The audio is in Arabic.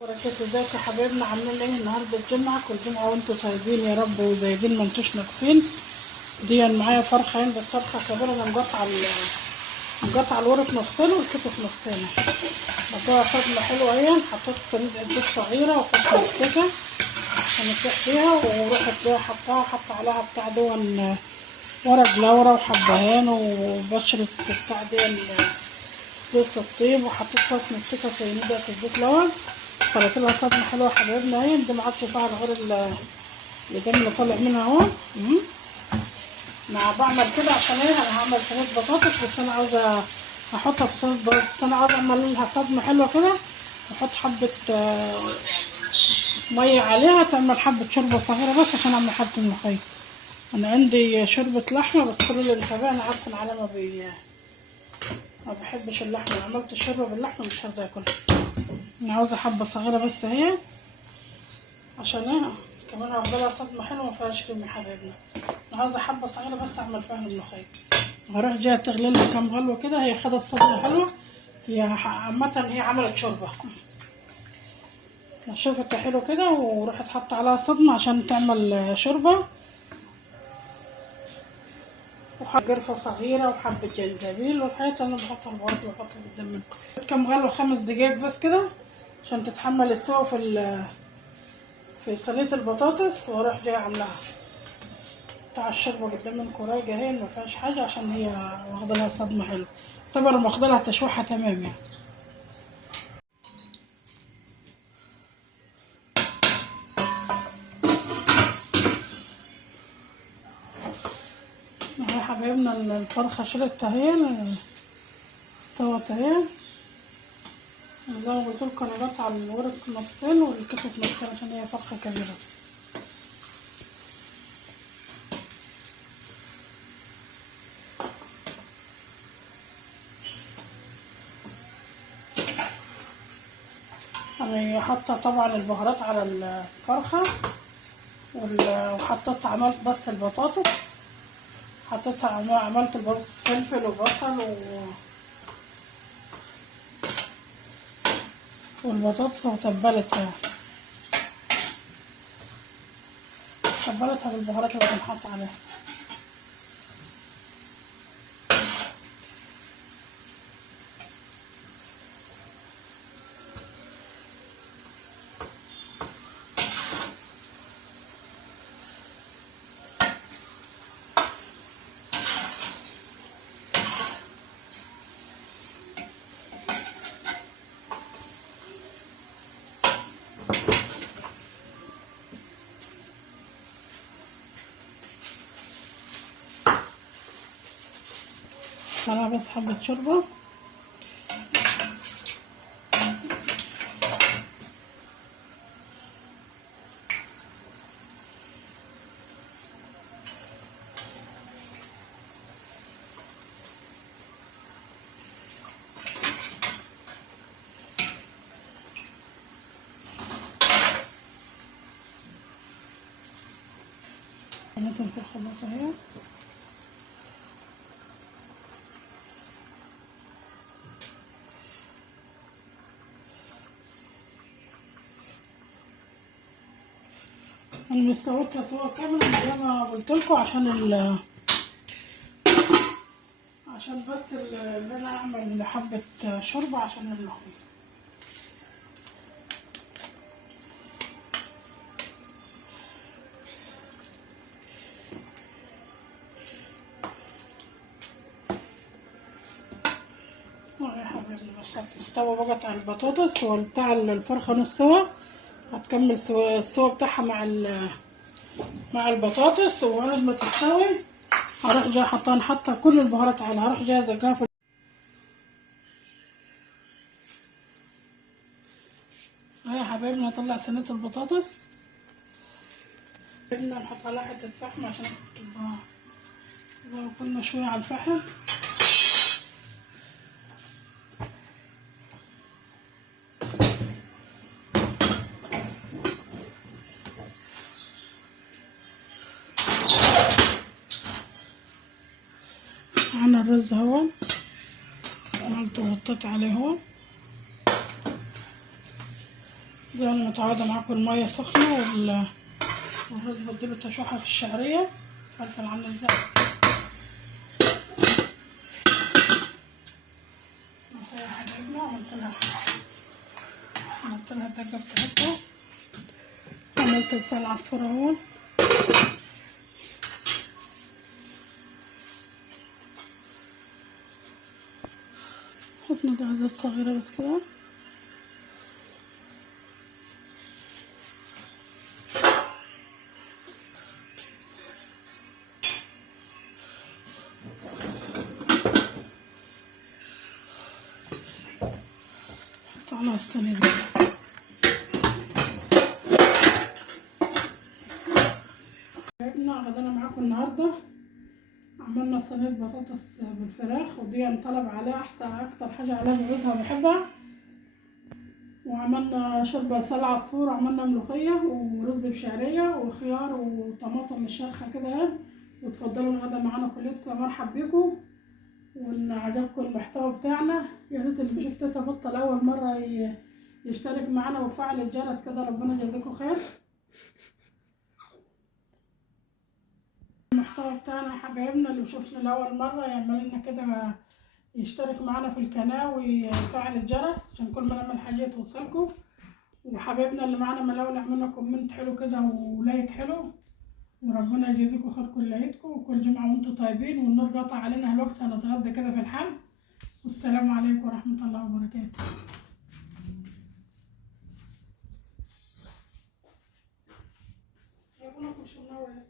بركاته. ازيكم يا حبايبنا؟ عاملين ايه النهارده؟ الجمعه، كل جمعه وانتم طيبين يا رب وزايدين ما انتوش ناقصين. دي معايا فرخه هنا، بس فرخه كبيره. انا مقطع الورق نصين والكتف نصين. بقى صدمه حلوه اهي. حطيت طريقه عدة صغيره وحطيت مستكه عشان اسيح فيها، ورحت بقى حط عليها بتاع دون ورق لورا وحبهان وبشرة بتاع دي جوز الطيب، وحطيت فيها مستكه سينيده في الزيت لورا. طلعت لها صدمه حلوه يا حبايبنا اهي. دي ما عادش فيها غير الدم اللي طالع منها اهو. انا بعمل كده عشان ايه؟ انا هعمل صينيه بطاطس، بس انا عاوزه احطها في صينيه بطاطس. انا عاوزه اعمل لها صدمه حلوه كده، واحط حبه ميه عليها، تعمل حبه شوربه صغيره بس عشان اعمل حبه الملوخيه. انا عندي شوربه لحمه، بس كل اللي متابعني عارفين على ما بحبش اللحمه. عملت شوربه باللحمه مش هرضى اكلها. انا عاوزه حبه صغيره بس اهي، عشان ايه كمان واخدلها صدمه حلوه مفيهاش كريم يا حبايبنا. انا عاوزه حبه صغيره بس اعمل فيها الملوخيه. هروح جايه تغلي لها كام غلوه كده. هي خدت صدمه حلوه. هي عامه هي عملت شوربه، شوفت حلو كده، ورحت حط عليها صدمه عشان تعمل شوربه. وحبه قرفه صغيره وحبه جنزبيل والحاجات اللي انا بحطها البهارات اللي بحطها قدام منكم. كام غلوه 5 دقايق بس كده عشان تتحمل السوا في صينيه البطاطس، واروح جايه عاملاها بتاع الشوربه قدام منكم رايقه اهي، ما فيهاش حاجه عشان هي واخده لها صدمه حلوه. طبعا واخده لها تشويحه تمام يعني. اهي يا حبايبنا الفرخه شربت اهي، استوت اهي. زي ما قلت لكم انا قطع الورك نصين والكتف نصين عشان هي فرخه كبيره. انا حاطه طبعا البهارات على الفرخه، وحطيت عملت بس البطاطس. حطيتها عملت البطاطس فلفل وبصل والبطاطس وتبلتها بالبهارات اللي بنحط عليها. طلع بس حبة شوربة. طماطم في الخلاط اهي. انا مستويتها سوا كامل زي ما قلت لكم عشان بس اللي انا اعمل حبة شوربة عشان الملوخية. يا حبيبي بس هتستوى بقى بتاع البطاطس وبتاع الفرخة نص سوا. هتكمل السوا بتاعها مع البطاطس، وبعد ما تستوي هروح جاي حاطه كل البهارات عليها. هروح جاي زرقاها في اهي يا حبايبنا. نطلع صينية البطاطس، نحط عليها حتة فحم عشان تبقى زي ما كنا شوية على الفحم. معانا الرز اهو، عملت وغطيت عليه اهو. زي ما متعودة معاكم المية سخنة والرز بديله تشويحة في الشعرية، فلفل عامل ازاي. يا حبايبنا عملت لها الدجة بتاعتها، عملت لسان العصفور اهو. حطنا دعاسات صغيرة بس كده. على الصينية غدانا معاكم النهارده. عملنا صينية بطاطس بالفراخ، ودي طلب عليها احسن اكتر حاجة عليها جوزها بحبها. وعملنا شوربة سلع عصفور، وعملنا ملوخية ورز بشعرية وخيار وطماطم الشرخة كده. وتفضلوا الغدا معانا كلكم، يا مرحب بيكم. وان عجبكم المحتوى بتاعنا يا ريت اللي بيشوف تيتا بطل اول مرة يشترك معانا ويفعل الجرس كده. ربنا يجازيكم خير. المحتوى بتاعنا حبايبنا اللي بيشوفنا لاول مرة يعمل لنا كده، يشترك معانا في القناة ويفعل الجرس عشان كل ما نعمل حاجة توصلكم. وحبايبنا اللي معانا ملاول اعملوا كومنت حلو كده ولايك حلو. وربنا يجازيكم خير كل عيدكم وكل جمعة وانتم طيبين. والنور قطع علينا الوقت، هنتغدى كده في الحال. والسلام عليكم ورحمة الله وبركاته. يا ابونا مش منور.